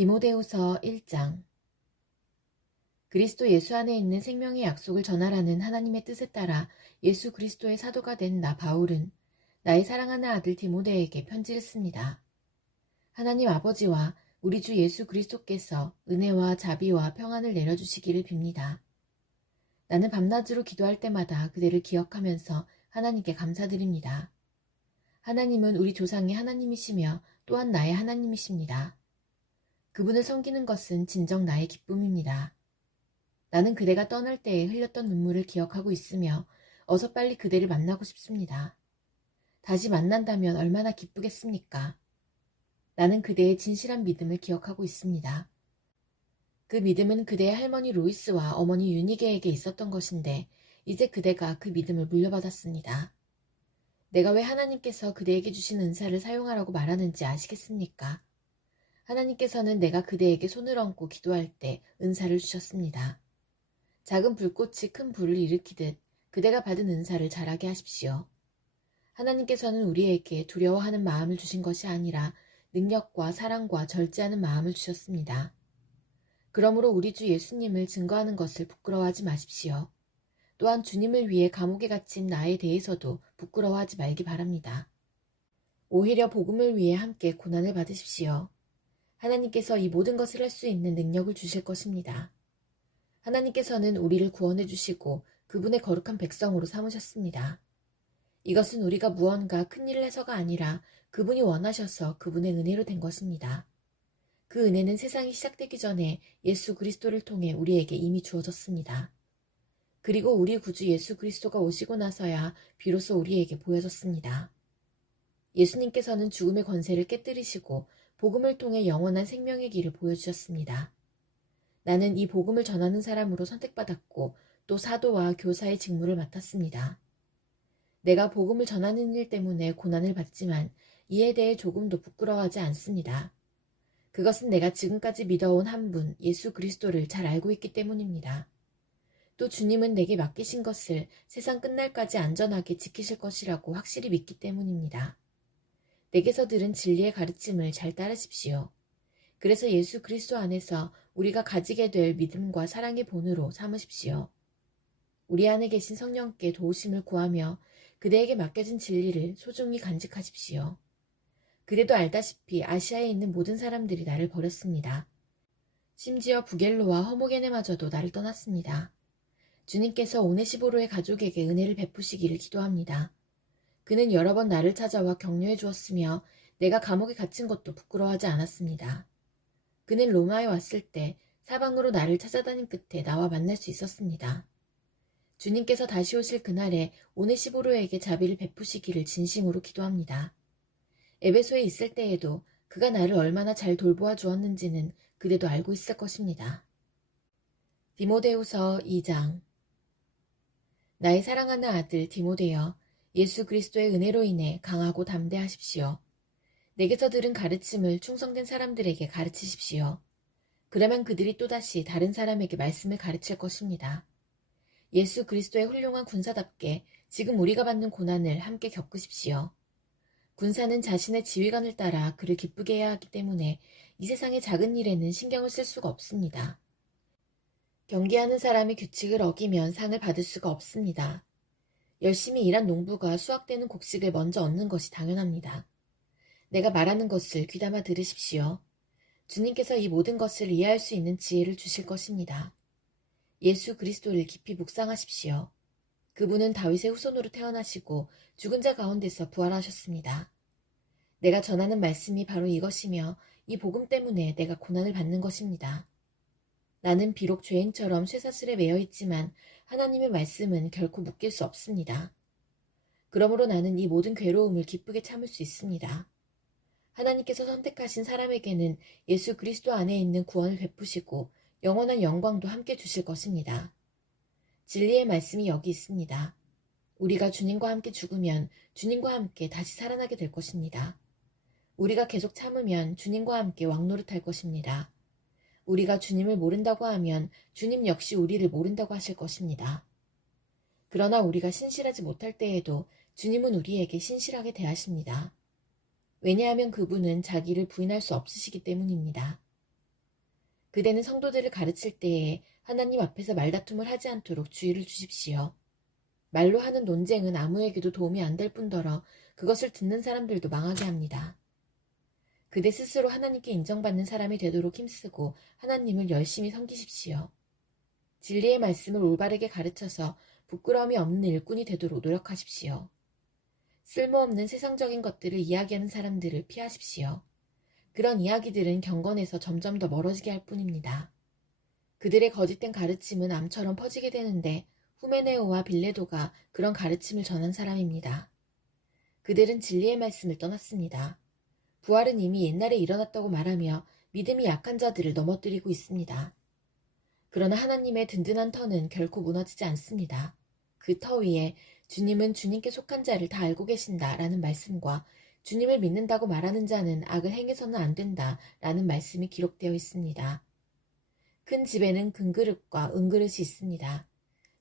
디모데후서 1장. 그리스도 예수 안에 있는 생명의 약속을 전하라는 하나님의 뜻에 따라 예수 그리스도의 사도가 된 나 바울은 나의 사랑하는 아들 디모데에게 편지를 씁니다. 하나님 아버지와 우리 주 예수 그리스도께서 은혜와 자비와 평안을 내려주시기를 빕니다. 나는 밤낮으로 기도할 때마다 그대를 기억하면서 하나님께 감사드립니다. 하나님은 우리 조상의 하나님이시며 또한 나의 하나님이십니다. 그분을 섬기는 것은 진정 나의 기쁨입니다. 나는 그대가 떠날 때에 흘렸던 눈물을 기억하고 있으며 어서 빨리 그대를 만나고 싶습니다. 다시 만난다면 얼마나 기쁘겠습니까? 나는 그대의 진실한 믿음을 기억하고 있습니다. 그 믿음은 그대의 할머니 로이스와 어머니 유니게에게 있었던 것인데 이제 그대가 그 믿음을 물려받았습니다. 내가 왜 하나님께서 그대에게 주신 은사를 사용하라고 말하는지 아시겠습니까? 하나님께서는 내가 그대에게 손을 얹고 기도할 때 은사를 주셨습니다. 작은 불꽃이 큰 불을 일으키듯 그대가 받은 은사를 자라게 하십시오. 하나님께서는 우리에게 두려워하는 마음을 주신 것이 아니라 능력과 사랑과 절제하는 마음을 주셨습니다. 그러므로 우리 주 예수님을 증거하는 것을 부끄러워하지 마십시오. 또한 주님을 위해 감옥에 갇힌 나에 대해서도 부끄러워하지 말기 바랍니다. 오히려 복음을 위해 함께 고난을 받으십시오. 하나님께서 이 모든 것을 할 수 있는 능력을 주실 것입니다. 하나님께서는 우리를 구원해 주시고 그분의 거룩한 백성으로 삼으셨습니다. 이것은 우리가 무언가 큰 일을 해서가 아니라 그분이 원하셔서 그분의 은혜로 된 것입니다. 그 은혜는 세상이 시작되기 전에 예수 그리스도를 통해 우리에게 이미 주어졌습니다. 그리고 우리 구주 예수 그리스도가 오시고 나서야 비로소 우리에게 보여졌습니다. 예수님께서는 죽음의 권세를 깨뜨리시고 복음을 통해 영원한 생명의 길을 보여주셨습니다. 나는 이 복음을 전하는 사람으로 선택받았고 또 사도와 교사의 직무를 맡았습니다. 내가 복음을 전하는 일 때문에 고난을 받지만 이에 대해 조금도 부끄러워하지 않습니다. 그것은 내가 지금까지 믿어온 한 분, 예수 그리스도를 잘 알고 있기 때문입니다. 또 주님은 내게 맡기신 것을 세상 끝날까지 안전하게 지키실 것이라고 확실히 믿기 때문입니다. 내게서 들은 진리의 가르침을 잘 따르십시오. 그래서 예수 그리스도 안에서 우리가 가지게 될 믿음과 사랑의 본으로 삼으십시오. 우리 안에 계신 성령께 도우심을 구하며 그대에게 맡겨진 진리를 소중히 간직하십시오. 그대도 알다시피 아시아에 있는 모든 사람들이 나를 버렸습니다. 심지어 부겔로와 허모게네마저도 나를 떠났습니다. 주님께서 오네시보로의 가족에게 은혜를 베푸시기를 기도합니다. 그는 여러 번 나를 찾아와 격려해 주었으며 내가 감옥에 갇힌 것도 부끄러워하지 않았습니다. 그는 로마에 왔을 때 사방으로 나를 찾아다닌 끝에 나와 만날 수 있었습니다. 주님께서 다시 오실 그날에 오네시보로에게 자비를 베푸시기를 진심으로 기도합니다. 에베소에 있을 때에도 그가 나를 얼마나 잘 돌보아 주었는지는 그대도 알고 있을 것입니다. 디모데후서 2장. 나의 사랑하는 아들 디모데여, 예수 그리스도의 은혜로 인해 강하고 담대하십시오. 내게서 들은 가르침을 충성된 사람들에게 가르치십시오. 그러면 그들이 또다시 다른 사람에게 말씀을 가르칠 것입니다. 예수 그리스도의 훌륭한 군사답게 지금 우리가 받는 고난을 함께 겪으십시오. 군사는 자신의 지휘관을 따라 그를 기쁘게 해야 하기 때문에 이 세상의 작은 일에는 신경을 쓸 수가 없습니다. 경기하는 사람이 규칙을 어기면 상을 받을 수가 없습니다. 열심히 일한 농부가 수확되는 곡식을 먼저 얻는 것이 당연합니다. 내가 말하는 것을 귀담아 들으십시오. 주님께서 이 모든 것을 이해할 수 있는 지혜를 주실 것입니다. 예수 그리스도를 깊이 묵상하십시오. 그분은 다윗의 후손으로 태어나시고 죽은 자 가운데서 부활하셨습니다. 내가 전하는 말씀이 바로 이것이며 이 복음 때문에 내가 고난을 받는 것입니다. 나는 비록 죄인처럼 쇠사슬에 매여 있지만 하나님의 말씀은 결코 묶일 수 없습니다. 그러므로 나는 이 모든 괴로움을 기쁘게 참을 수 있습니다. 하나님께서 선택하신 사람에게는 예수 그리스도 안에 있는 구원을 베푸시고 영원한 영광도 함께 주실 것입니다. 진리의 말씀이 여기 있습니다. 우리가 주님과 함께 죽으면 주님과 함께 다시 살아나게 될 것입니다. 우리가 계속 참으면 주님과 함께 왕노릇할 것입니다. 우리가 주님을 모른다고 하면 주님 역시 우리를 모른다고 하실 것입니다. 그러나 우리가 신실하지 못할 때에도 주님은 우리에게 신실하게 대하십니다. 왜냐하면 그분은 자기를 부인할 수 없으시기 때문입니다. 그대는 성도들을 가르칠 때에 하나님 앞에서 말다툼을 하지 않도록 주의를 주십시오. 말로 하는 논쟁은 아무에게도 도움이 안 될 뿐더러 그것을 듣는 사람들도 망하게 합니다. 그대 스스로 하나님께 인정받는 사람이 되도록 힘쓰고 하나님을 열심히 섬기십시오. 진리의 말씀을 올바르게 가르쳐서 부끄러움이 없는 일꾼이 되도록 노력하십시오. 쓸모없는 세상적인 것들을 이야기하는 사람들을 피하십시오. 그런 이야기들은 경건에서 점점 더 멀어지게 할 뿐입니다. 그들의 거짓된 가르침은 암처럼 퍼지게 되는데 후메네오와 빌레도가 그런 가르침을 전한 사람입니다. 그들은 진리의 말씀을 떠났습니다. 부활은 이미 옛날에 일어났다고 말하며 믿음이 약한 자들을 넘어뜨리고 있습니다. 그러나 하나님의 든든한 터는 결코 무너지지 않습니다. 그 터 위에 주님은 주님께 속한 자를 다 알고 계신다라는 말씀과 주님을 믿는다고 말하는 자는 악을 행해서는 안 된다라는 말씀이 기록되어 있습니다. 큰 집에는 금그릇과 은그릇이 있습니다.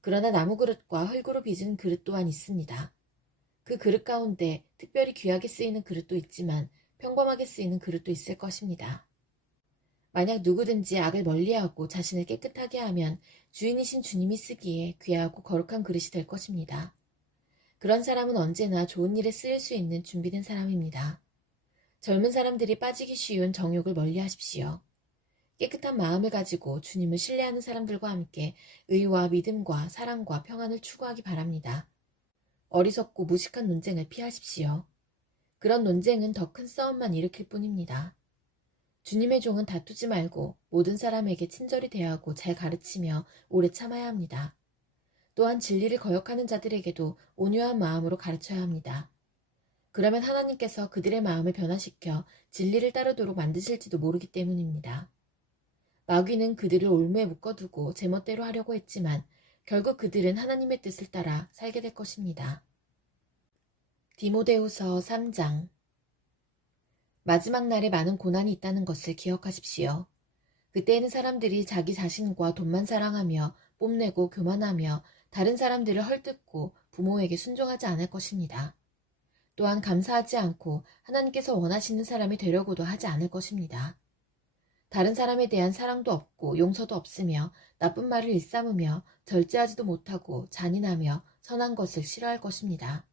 그러나 나무그릇과 흙으로 빚은 그릇 또한 있습니다. 그 그릇 가운데 특별히 귀하게 쓰이는 그릇도 있지만 평범하게 쓰이는 그릇도 있을 것입니다. 만약 누구든지 악을 멀리하고 자신을 깨끗하게 하면 주인이신 주님이 쓰기에 귀하고 거룩한 그릇이 될 것입니다. 그런 사람은 언제나 좋은 일에 쓰일 수 있는 준비된 사람입니다. 젊은 사람들이 빠지기 쉬운 정욕을 멀리하십시오. 깨끗한 마음을 가지고 주님을 신뢰하는 사람들과 함께 의와 믿음과 사랑과 평안을 추구하기 바랍니다. 어리석고 무식한 논쟁을 피하십시오. 그런 논쟁은 더 큰 싸움만 일으킬 뿐입니다. 주님의 종은 다투지 말고 모든 사람에게 친절히 대하고 잘 가르치며 오래 참아야 합니다. 또한 진리를 거역하는 자들에게도 온유한 마음으로 가르쳐야 합니다. 그러면 하나님께서 그들의 마음을 변화시켜 진리를 따르도록 만드실지도 모르기 때문입니다. 마귀는 그들을 올무에 묶어두고 제멋대로 하려고 했지만 결국 그들은 하나님의 뜻을 따라 살게 될 것입니다. 디모데후서 3장. 마지막 날에 많은 고난이 있다는 것을 기억하십시오. 그때에는 사람들이 자기 자신과 돈만 사랑하며 뽐내고 교만하며 다른 사람들을 헐뜯고 부모에게 순종하지 않을 것입니다. 또한 감사하지 않고 하나님께서 원하시는 사람이 되려고도 하지 않을 것입니다. 다른 사람에 대한 사랑도 없고 용서도 없으며 나쁜 말을 일삼으며 절제하지도 못하고 잔인하며 선한 것을 싫어할 것입니다.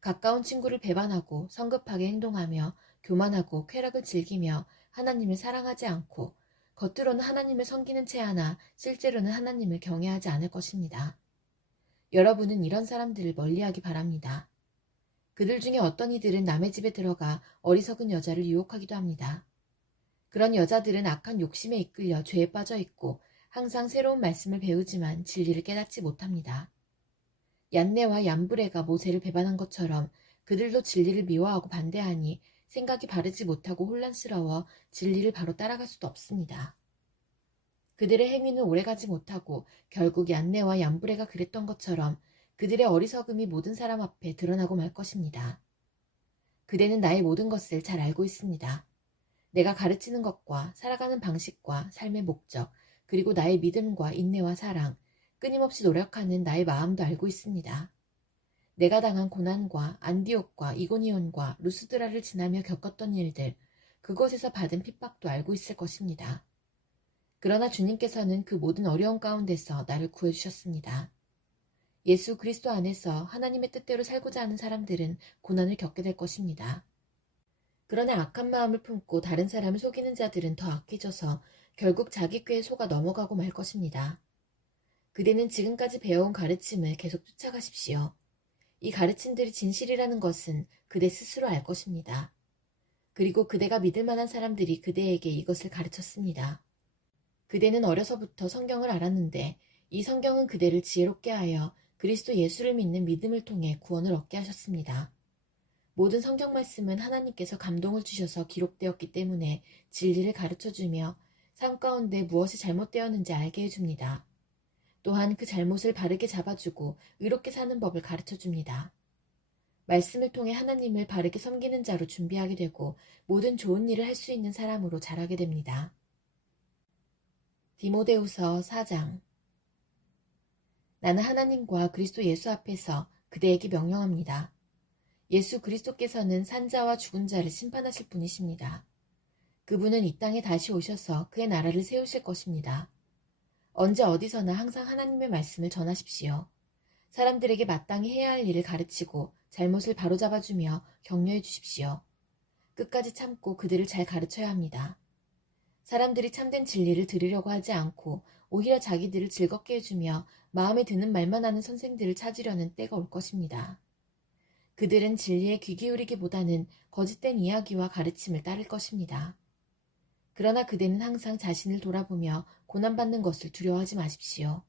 가까운 친구를 배반하고 성급하게 행동하며 교만하고 쾌락을 즐기며 하나님을 사랑하지 않고 겉으로는 하나님을 섬기는 채 하나 실제로는 하나님을 경외하지 않을 것입니다. 여러분은 이런 사람들을 멀리하기 바랍니다. 그들 중에 어떤 이들은 남의 집에 들어가 어리석은 여자를 유혹하기도 합니다. 그런 여자들은 악한 욕심에 이끌려 죄에 빠져 있고 항상 새로운 말씀을 배우지만 진리를 깨닫지 못합니다. 얀네와 얀브레가 모세를 배반한 것처럼 그들도 진리를 미워하고 반대하니 생각이 바르지 못하고 혼란스러워 진리를 바로 따라갈 수도 없습니다. 그들의 행위는 오래가지 못하고 결국 얀네와 얀브레가 그랬던 것처럼 그들의 어리석음이 모든 사람 앞에 드러나고 말 것입니다. 그대는 나의 모든 것을 잘 알고 있습니다. 내가 가르치는 것과 살아가는 방식과 삶의 목적, 그리고 나의 믿음과 인내와 사랑, 끊임없이 노력하는 나의 마음도 알고 있습니다. 내가 당한 고난과 안디옥과 이고니온과 루스드라를 지나며 겪었던 일들, 그곳에서 받은 핍박도 알고 있을 것입니다. 그러나 주님께서는 그 모든 어려움 가운데서 나를 구해주셨습니다. 예수 그리스도 안에서 하나님의 뜻대로 살고자 하는 사람들은 고난을 겪게 될 것입니다. 그러나 악한 마음을 품고 다른 사람을 속이는 자들은 더 악해져서 결국 자기 꾀에 속아 넘어가고 말 것입니다. 그대는 지금까지 배워온 가르침을 계속 쫓아가십시오. 이 가르침들이 진실이라는 것은 그대 스스로 알 것입니다. 그리고 그대가 믿을 만한 사람들이 그대에게 이것을 가르쳤습니다. 그대는 어려서부터 성경을 알았는데 이 성경은 그대를 지혜롭게 하여 그리스도 예수를 믿는 믿음을 통해 구원을 얻게 하셨습니다. 모든 성경 말씀은 하나님께서 감동을 주셔서 기록되었기 때문에 진리를 가르쳐주며 삶 가운데 무엇이 잘못되었는지 알게 해줍니다. 또한 그 잘못을 바르게 잡아주고 의롭게 사는 법을 가르쳐줍니다. 말씀을 통해 하나님을 바르게 섬기는 자로 준비하게 되고 모든 좋은 일을 할 수 있는 사람으로 자라게 됩니다. 디모데후서 4장. 나는 하나님과 그리스도 예수 앞에서 그대에게 명령합니다. 예수 그리스도께서는 산자와 죽은 자를 심판하실 분이십니다. 그분은 이 땅에 다시 오셔서 그의 나라를 세우실 것입니다. 언제 어디서나 항상 하나님의 말씀을 전하십시오. 사람들에게 마땅히 해야 할 일을 가르치고 잘못을 바로잡아주며 격려해 주십시오. 끝까지 참고 그들을 잘 가르쳐야 합니다. 사람들이 참된 진리를 들으려고 하지 않고 오히려 자기들을 즐겁게 해주며 마음에 드는 말만 하는 선생들을 찾으려는 때가 올 것입니다. 그들은 진리에 귀 기울이기보다는 거짓된 이야기와 가르침을 따를 것입니다. 그러나 그대는 항상 자신을 돌아보며 고난받는 것을 두려워하지 마십시오.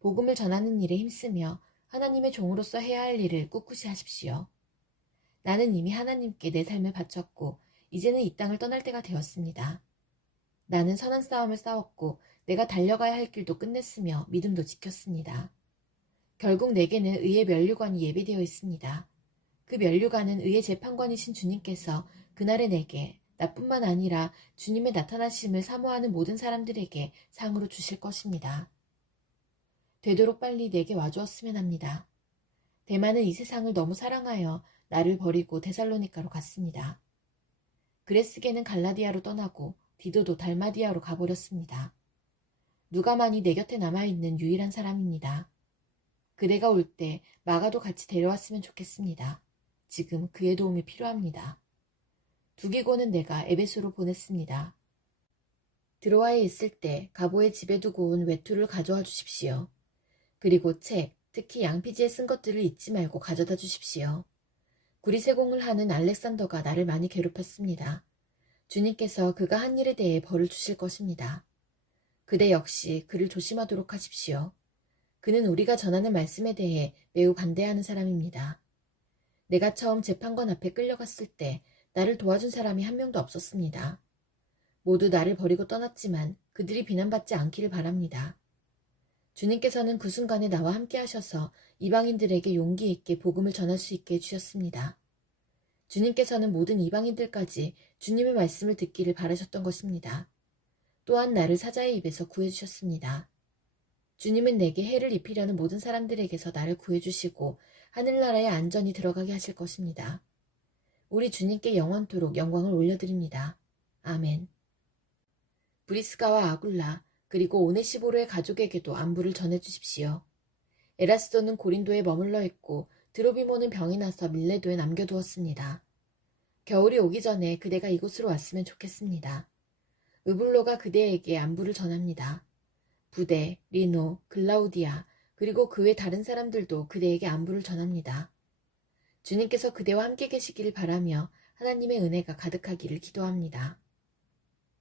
복음을 전하는 일에 힘쓰며 하나님의 종으로서 해야 할 일을 꿋꿋이 하십시오. 나는 이미 하나님께 내 삶을 바쳤고 이제는 이 땅을 떠날 때가 되었습니다. 나는 선한 싸움을 싸웠고 내가 달려가야 할 길도 끝냈으며 믿음도 지켰습니다. 결국 내게는 의의 면류관이 예비되어 있습니다. 그 면류관은 의의 재판관이신 주님께서 그날에 내게 나뿐만 아니라 주님의 나타나심을 사모하는 모든 사람들에게 상으로 주실 것입니다. 되도록 빨리 내게 와주었으면 합니다. 데마는 이 세상을 너무 사랑하여 나를 버리고 데살로니가로 갔습니다. 그레스게는 갈라디아로 떠나고 디도도 달마디아로 가버렸습니다. 누가만이 내 곁에 남아있는 유일한 사람입니다. 그대가 올 때 마가도 같이 데려왔으면 좋겠습니다. 지금 그의 도움이 필요합니다. 두기고는 내가 에베소로 보냈습니다. 드로아에 있을 때 가보의 집에 두고 온 외투를 가져와 주십시오. 그리고 책, 특히 양피지에 쓴 것들을 잊지 말고 가져다 주십시오. 구리세공을 하는 알렉산더가 나를 많이 괴롭혔습니다. 주님께서 그가 한 일에 대해 벌을 주실 것입니다. 그대 역시 그를 조심하도록 하십시오. 그는 우리가 전하는 말씀에 대해 매우 반대하는 사람입니다. 내가 처음 재판관 앞에 끌려갔을 때 나를 도와준 사람이 한 명도 없었습니다. 모두 나를 버리고 떠났지만 그들이 비난받지 않기를 바랍니다. 주님께서는 그 순간에 나와 함께 하셔서 이방인들에게 용기 있게 복음을 전할 수 있게 해주셨습니다. 주님께서는 모든 이방인들까지 주님의 말씀을 듣기를 바라셨던 것입니다. 또한 나를 사자의 입에서 구해주셨습니다. 주님은 내게 해를 입히려는 모든 사람들에게서 나를 구해주시고 하늘나라에 안전히 들어가게 하실 것입니다. 우리 주님께 영원토록 영광을 올려드립니다. 아멘. 브리스가와 아굴라 그리고 오네시보르의 가족에게도 안부를 전해주십시오. 에라스도는 고린도에 머물러 있고 드로비모는 병이 나서 밀레도에 남겨두었습니다. 겨울이 오기 전에 그대가 이곳으로 왔으면 좋겠습니다. 으블로가 그대에게 안부를 전합니다. 부데, 리노, 글라우디아 그리고 그 외 다른 사람들도 그대에게 안부를 전합니다. 주님께서 그대와 함께 계시기를 바라며 하나님의 은혜가 가득하기를 기도합니다.